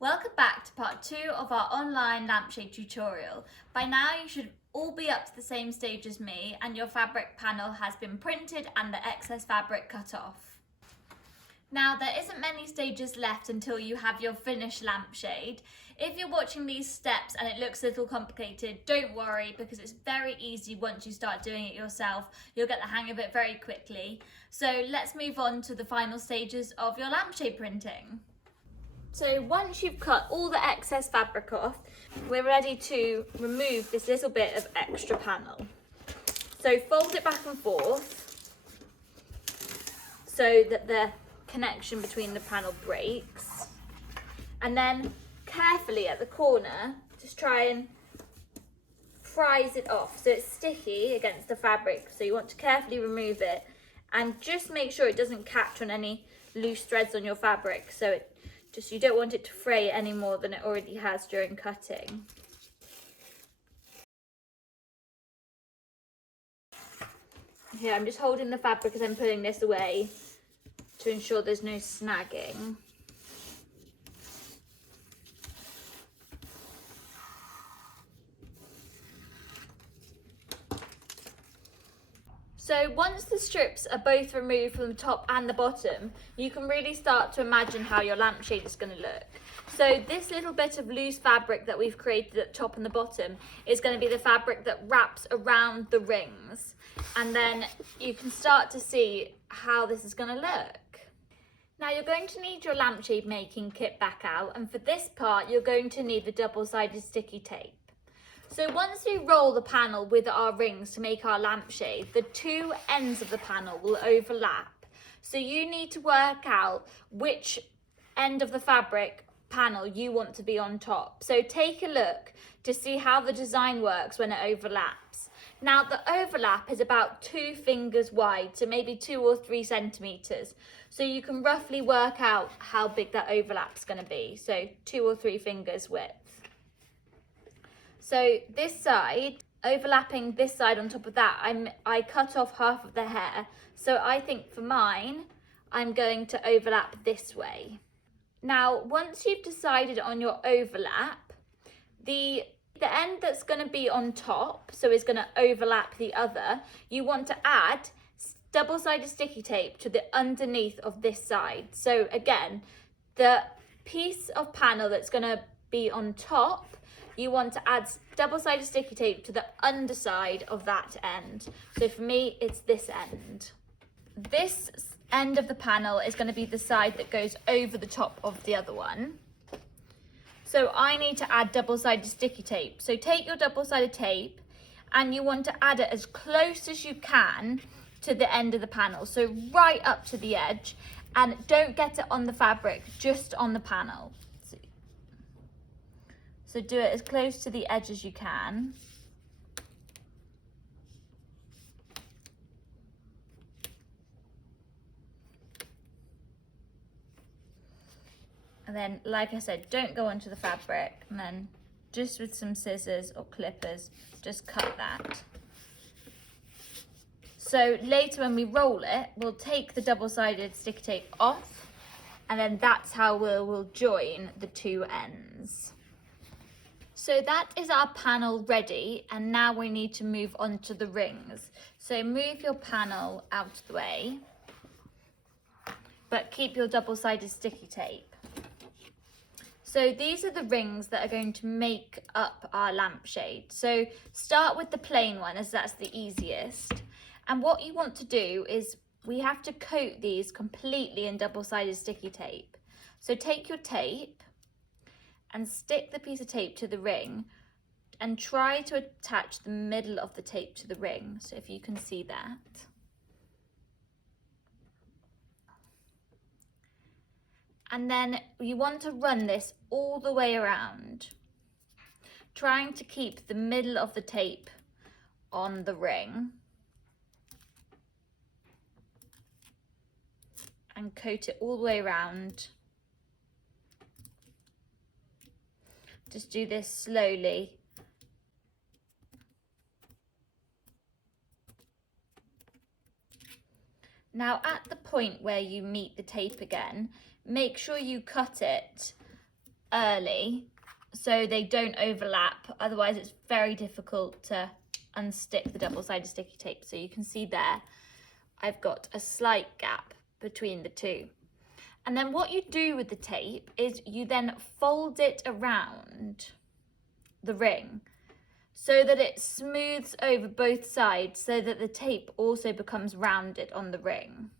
Welcome back to part 2 of our online lampshade tutorial. By now you should all be up to the same stage as me and your fabric panel has been printed and the excess fabric cut off. Now there isn't many stages left until you have your finished lampshade. If you're watching these steps and it looks a little complicated, don't worry because it's very easy once you start doing it yourself. You'll get the hang of it very quickly. So let's move on to the final stages of your lampshade printing. So once you've cut all the excess fabric off, we're ready to remove this little bit of extra panel. So fold it back and forth so that the connection between the panel breaks. And then carefully at the corner, just try and prise it off so it's sticky against the fabric. So you want to carefully remove it and just make sure it doesn't catch on any loose threads on your fabric. So you don't want it to fray any more than it already has during cutting. Here, I'm just holding the fabric as I'm pulling this away to ensure there's no snagging. So once the strips are both removed from the top and the bottom, you can really start to imagine how your lampshade is going to look. So this little bit of loose fabric that we've created at the top and the bottom is going to be the fabric that wraps around the rings. And then you can start to see how this is going to look. Now you're going to need your lampshade making kit back out, and for this part you're going to need the double-sided sticky tape. So once we roll the panel with our rings to make our lampshade, the two ends of the panel will overlap. So you need to work out which end of the fabric panel you want to be on top. So take a look to see how the design works when it overlaps. Now the overlap is about 2 fingers wide, so maybe 2 or 3 centimeters. So you can roughly work out how big that overlap is going to be. So 2 or 3 fingers width. So this side, overlapping this side on top of that, I cut off half of the hair. So I think for mine, I'm going to overlap this way. Now, once you've decided on your overlap, the end that's going to be on top, so is going to overlap the other, you want to add double-sided sticky tape to the underneath of this side. So again, the piece of panel that's going to be on top, you want to add double-sided sticky tape to the underside of that end. So for me, it's this end. This end of the panel is going to be the side that goes over the top of the other one. So I need to add double-sided sticky tape. So take your double-sided tape and you want to add it as close as you can to the end of the panel. So right up to the edge, and don't get it on the fabric, just on the panel. So do it as close to the edge as you can. And then, like I said, don't go onto the fabric, and then just with some scissors or clippers, just cut that. So later when we roll it, we'll take the double-sided sticky tape off, and then that's how we'll join the two ends. So that is our panel ready, and now we need to move on to the rings. So move your panel out of the way, but keep your double-sided sticky tape. So these are the rings that are going to make up our lampshade. So start with the plain one, as that's the easiest. And what you want to do is we have to coat these completely in double-sided sticky tape. So take your tape and stick the piece of tape to the ring and try to attach the middle of the tape to the ring. So if you can see that. And then you want to run this all the way around, trying to keep the middle of the tape on the ring. And coat it all the way around. Just do this slowly. Now at the point where you meet the tape again, make sure you cut it early so they don't overlap, otherwise it's very difficult to unstick the double-sided sticky tape. So you can see there I've got a slight gap between the two. And then what you do with the tape is you then fold it around the ring so that it smooths over both sides, so that the tape also becomes rounded on the ring.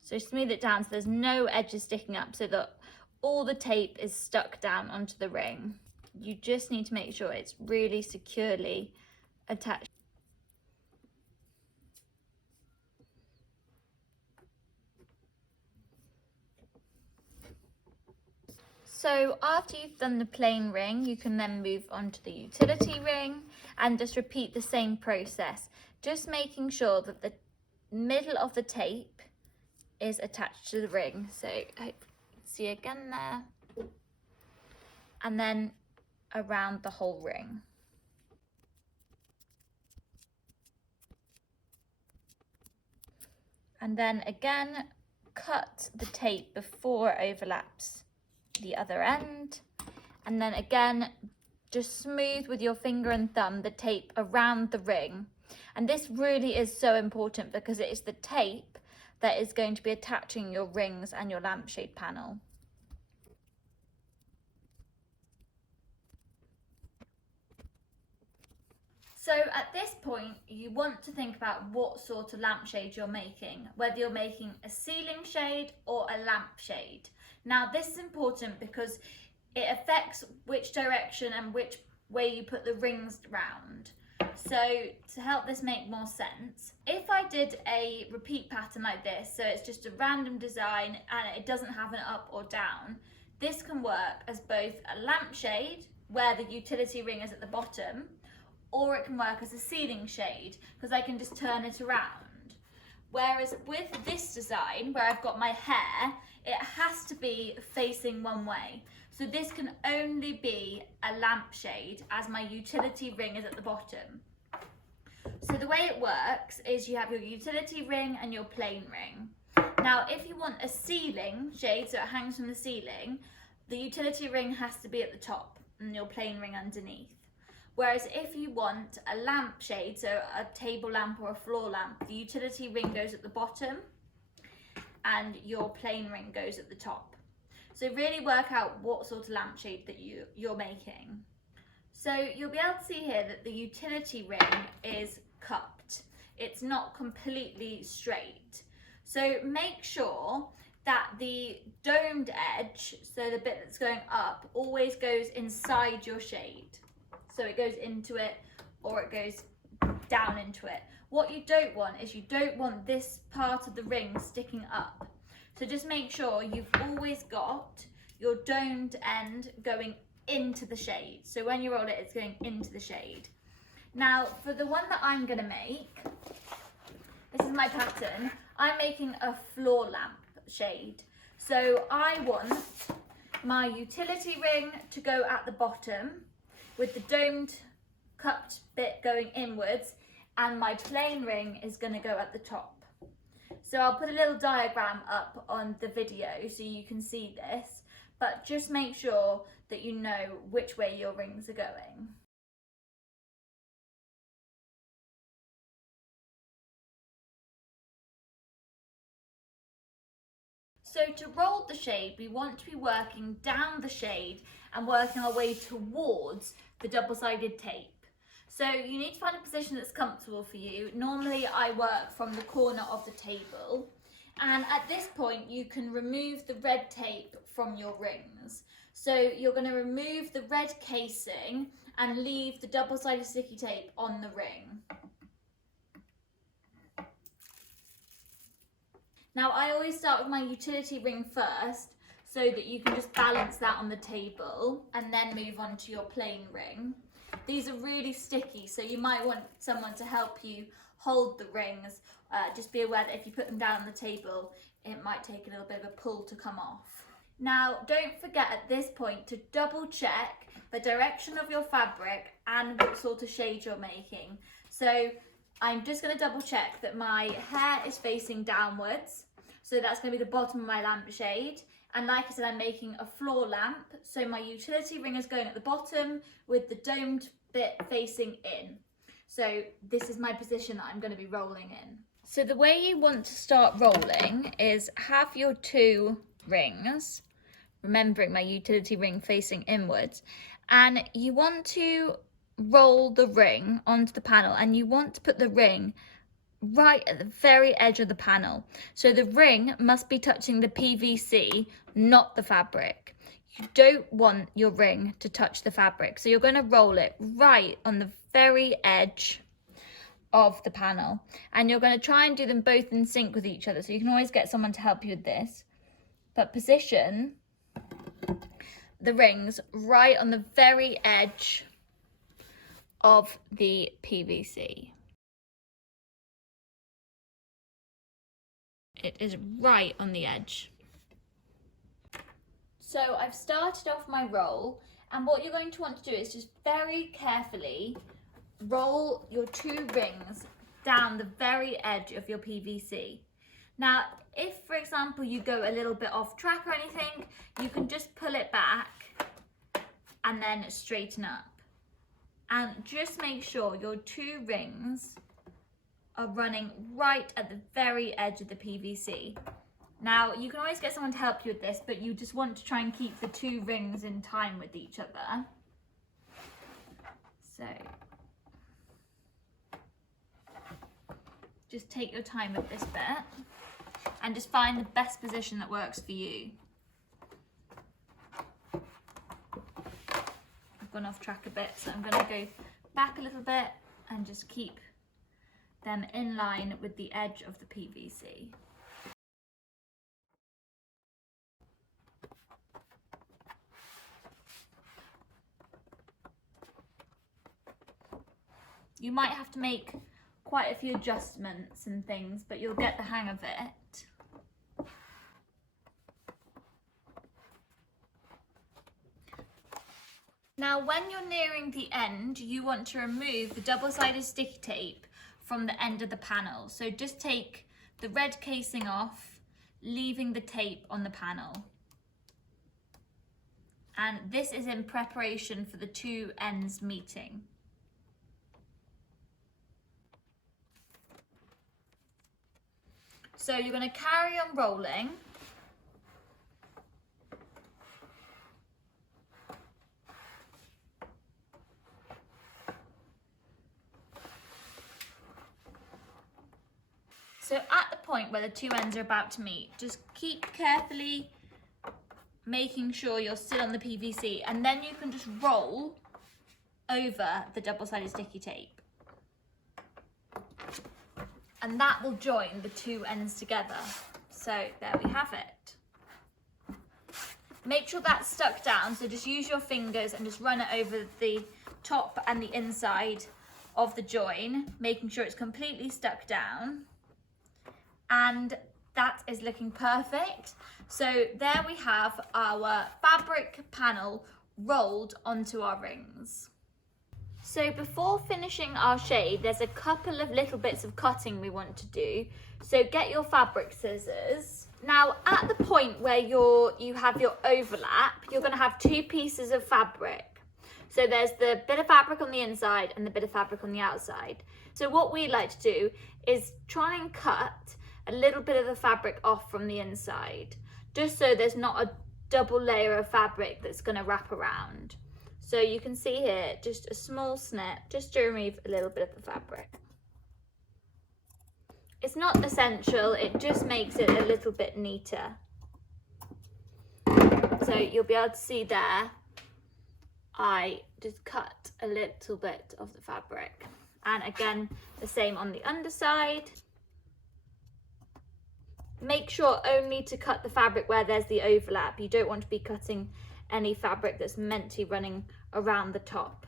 So smooth it down so there's no edges sticking up, so that all the tape is stuck down onto the ring. You just need to make sure it's really securely attached. So after you've done the plain ring, you can then move on to the utility ring and just repeat the same process, just making sure that the middle of the tape is attached to the ring. So I hope you can see again there. And then around the whole ring. And then again, cut the tape before it overlaps the other end, and then again just smooth with your finger and thumb the tape around the ring. And this really is so important because it is the tape that is going to be attaching your rings and your lampshade panel. So at this point you want to think about what sort of lampshade you're making, whether you're making a ceiling shade or a lampshade. Now this is important because it affects which direction and which way you put the rings round. So to help this make more sense, if I did a repeat pattern like this, so it's just a random design and it doesn't have an up or down, this can work as both a lampshade where the utility ring is at the bottom, or it can work as a ceiling shade because I can just turn it around. Whereas with this design, where I've got my hair, it has to be facing one way. So this can only be a lampshade as my utility ring is at the bottom. So the way it works is you have your utility ring and your plain ring. Now, if you want a ceiling shade, so it hangs from the ceiling, the utility ring has to be at the top and your plain ring underneath. Whereas if you want a lampshade, so a table lamp or a floor lamp, the utility ring goes at the bottom and your plain ring goes at the top. So really work out what sort of lampshade that you're making. So you'll be able to see here that the utility ring is cupped. It's not completely straight. So make sure that the domed edge, so the bit that's going up, always goes inside your shade. So it goes into it or it goes down into it. What you don't want is you don't want this part of the ring sticking up. So just make sure you've always got your domed end going into the shade. So when you roll it, it's going into the shade. Now for the one that I'm gonna make, this is my pattern, I'm making a floor lamp shade. So I want my utility ring to go at the bottom with the domed cupped bit going inwards, and my plain ring is going to go at the top. So I'll put a little diagram up on the video so you can see this, but just make sure that you know which way your rings are going. So to roll the shade, we want to be working down the shade and working our way towards the double-sided tape. So you need to find a position that's comfortable for you. Normally I work from the corner of the table, and at this point you can remove the red tape from your rings. So you're going to remove the red casing and leave the double-sided sticky tape on the ring. Now I always start with my utility ring first so that you can just balance that on the table and then move on to your plain ring. These are really sticky, so you might want someone to help you hold the rings. Just be aware that if you put them down on the table, it might take a little bit of a pull to come off. Now don't forget at this point to double check the direction of your fabric and what sort of shade you're making. So I'm just going to double check that my hair is facing downwards. So that's going to be the bottom of my lampshade. And like I said, I'm making a floor lamp. So my utility ring is going at the bottom with the domed bit facing in. So this is my position that I'm going to be rolling in. So the way you want to start rolling is have your 2 rings, remembering my utility ring facing inwards, and you want to roll the ring onto the panel, and you want to put the ring right at the very edge of the panel. So the ring must be touching the PVC, not the fabric. You don't want your ring to touch the fabric. So you're going to roll it right on the very edge of the panel. And you're going to try and do them both in sync with each other. So you can always get someone to help you with this. But position the rings right on the very edge of the PVC. It is right on the edge. So I've started off my roll, and what you're going to want to do is just very carefully roll your 2 rings down the very edge of your PVC. Now, if for example you go a little bit off track or anything, you can just pull it back and then straighten up. And just make sure your 2 rings are running right at the very edge of the PVC. Now, you can always get someone to help you with this, but you just want to try and keep the 2 rings in time with each other. So, just take your time with this bit and just find the best position that works for you. I've gone off track a bit, so I'm going to go back a little bit and just keep them in line with the edge of the PVC. You might have to make quite a few adjustments and things, but you'll get the hang of it. Now, when you're nearing the end, you want to remove the double-sided sticky tape from the end of the panel. So just take the red casing off, leaving the tape on the panel. And this is in preparation for the 2 ends meeting. So you're going to carry on rolling. So at the point where the 2 ends are about to meet, just keep carefully making sure you're still on the PVC, and then you can just roll over the double-sided sticky tape. And that will join the 2 ends together. So there we have it. Make sure that's stuck down, so just use your fingers and just run it over the top and the inside of the join, making sure it's completely stuck down. And that is looking perfect. So there we have our fabric panel rolled onto our rings. So before finishing our shade, there's a couple of little bits of cutting we want to do. So get your fabric scissors. Now at the point where you have your overlap, you're going to have 2 pieces of fabric. So there's the bit of fabric on the inside and the bit of fabric on the outside. So what we like to do is try and cut a little bit of the fabric off from the inside, just so there's not a double layer of fabric that's going to wrap around. So you can see here, just a small snip, just to remove a little bit of the fabric. It's not essential, it just makes it a little bit neater. So you'll be able to see there, I just cut a little bit of the fabric. And again, the same on the underside. Make sure only to cut the fabric where there's the overlap. You don't want to be cutting any fabric that's meant to be running around the top.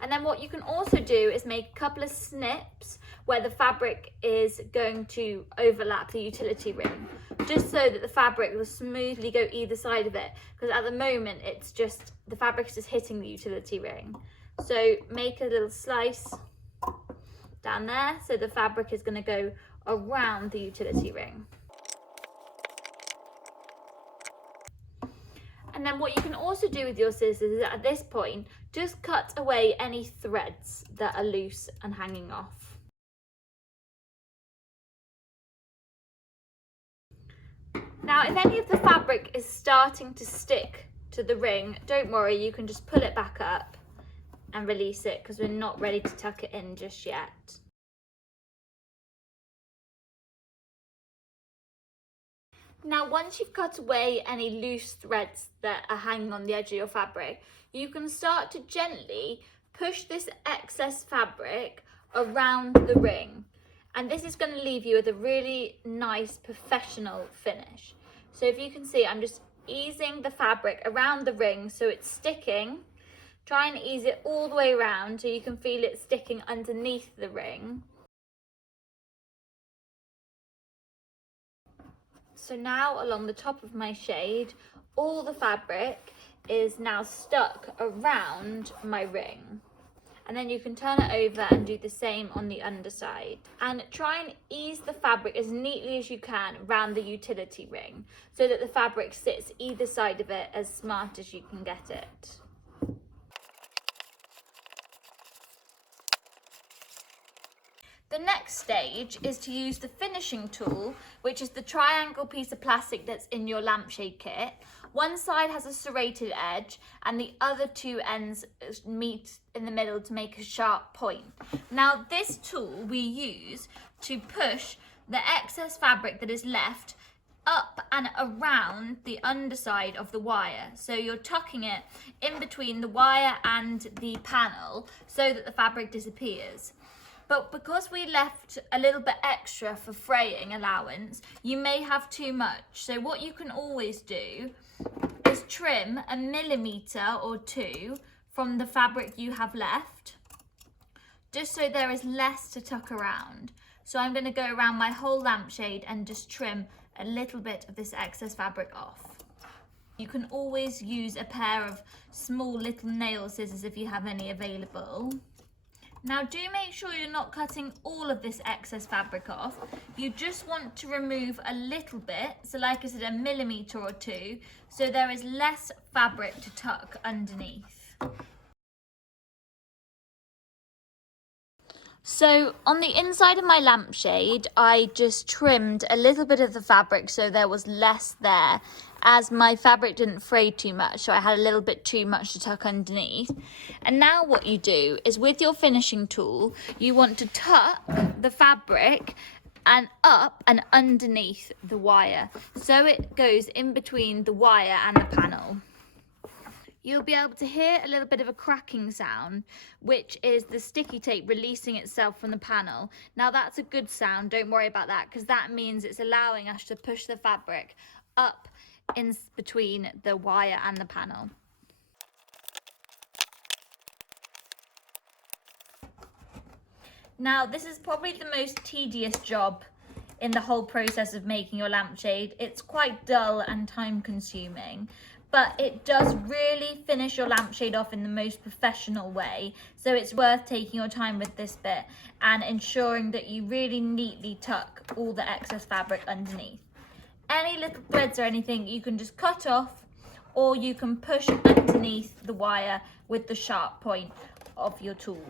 And then what you can also do is make a couple of snips where the fabric is going to overlap the utility ring, just so that the fabric will smoothly go either side of it, because at the moment it's just, the fabric is just hitting the utility ring. So make a little slice down there, so the fabric is going to go around the utility ring. And then what you can also do with your scissors is at this point, just cut away any threads that are loose and hanging off. Now, if any of the fabric is starting to stick to the ring, don't worry, you can just pull it back up and release it because we're not ready to tuck it in just yet. Now, once you've cut away any loose threads that are hanging on the edge of your fabric, you can start to gently push this excess fabric around the ring. And this is going to leave you with a really nice professional finish. So if you can see, I'm just easing the fabric around the ring so it's sticking. Try and ease it all the way around so you can feel it sticking underneath the ring. So now along the top of my shade, all the fabric is now stuck around my ring. And then you can turn it over and do the same on the underside. And try and ease the fabric as neatly as you can around the utility ring so that the fabric sits either side of it as smart as you can get it. The next stage is to use the finishing tool, which is the triangle piece of plastic that's in your lampshade kit. One side has a serrated edge and the other two ends meet in the middle to make a sharp point. Now this tool we use to push the excess fabric that is left up and around the underside of the wire. So you're tucking it in between the wire and the panel so that the fabric disappears. But because we left a little bit extra for fraying allowance, you may have too much. So what you can always do is trim 1 millimetre or 2 from the fabric you have left, just so there is less to tuck around. So I'm going to go around my whole lampshade and just trim a little bit of this excess fabric off. You can always use a pair of small little nail scissors if you have any available. Now do make sure you're not cutting all of this excess fabric off. You just want to remove a little bit, so like I said, 1 millimetre or 2, so there is less fabric to tuck underneath. So on the inside of my lampshade, I just trimmed a little bit of the fabric so there was less there, as my fabric didn't fray too much, so I had a little bit too much to tuck underneath. And now what you do is with your finishing tool, you want to tuck the fabric and up and underneath the wire, so it goes in between the wire and the panel. You'll be able to hear a little bit of a cracking sound, which is the sticky tape releasing itself from the panel. Now that's a good sound, don't worry about that, because that means it's allowing us to push the fabric up in between the wire and the panel. Now this is probably the most tedious job in the whole process of making your lampshade. It's quite dull and time consuming, but it does really finish your lampshade off in the most professional way. So it's worth taking your time with this bit and ensuring that you really neatly tuck all the excess fabric underneath. Any little threads or anything you can just cut off, or you can push underneath the wire with the sharp point of your tool.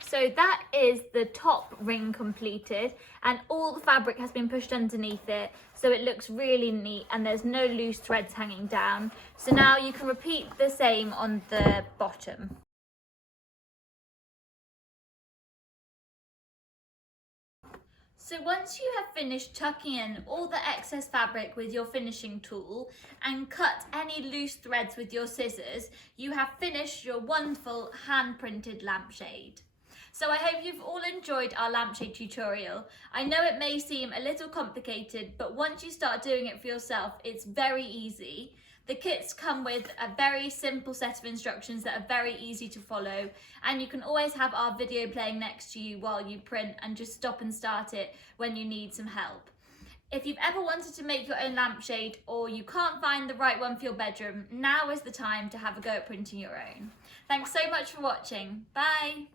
So that is the top ring completed, and all the fabric has been pushed underneath it, so it looks really neat and there's no loose threads hanging down. So now you can repeat the same on the bottom. So once you have finished tucking in all the excess fabric with your finishing tool and cut any loose threads with your scissors, you have finished your wonderful hand-printed lampshade. So I hope you've all enjoyed our lampshade tutorial. I know it may seem a little complicated, but once you start doing it for yourself, it's very easy. The kits come with a very simple set of instructions that are very easy to follow, and you can always have our video playing next to you while you print and just stop and start it when you need some help. If you've ever wanted to make your own lampshade or you can't find the right one for your bedroom, now is the time to have a go at printing your own. Thanks so much for watching. Bye!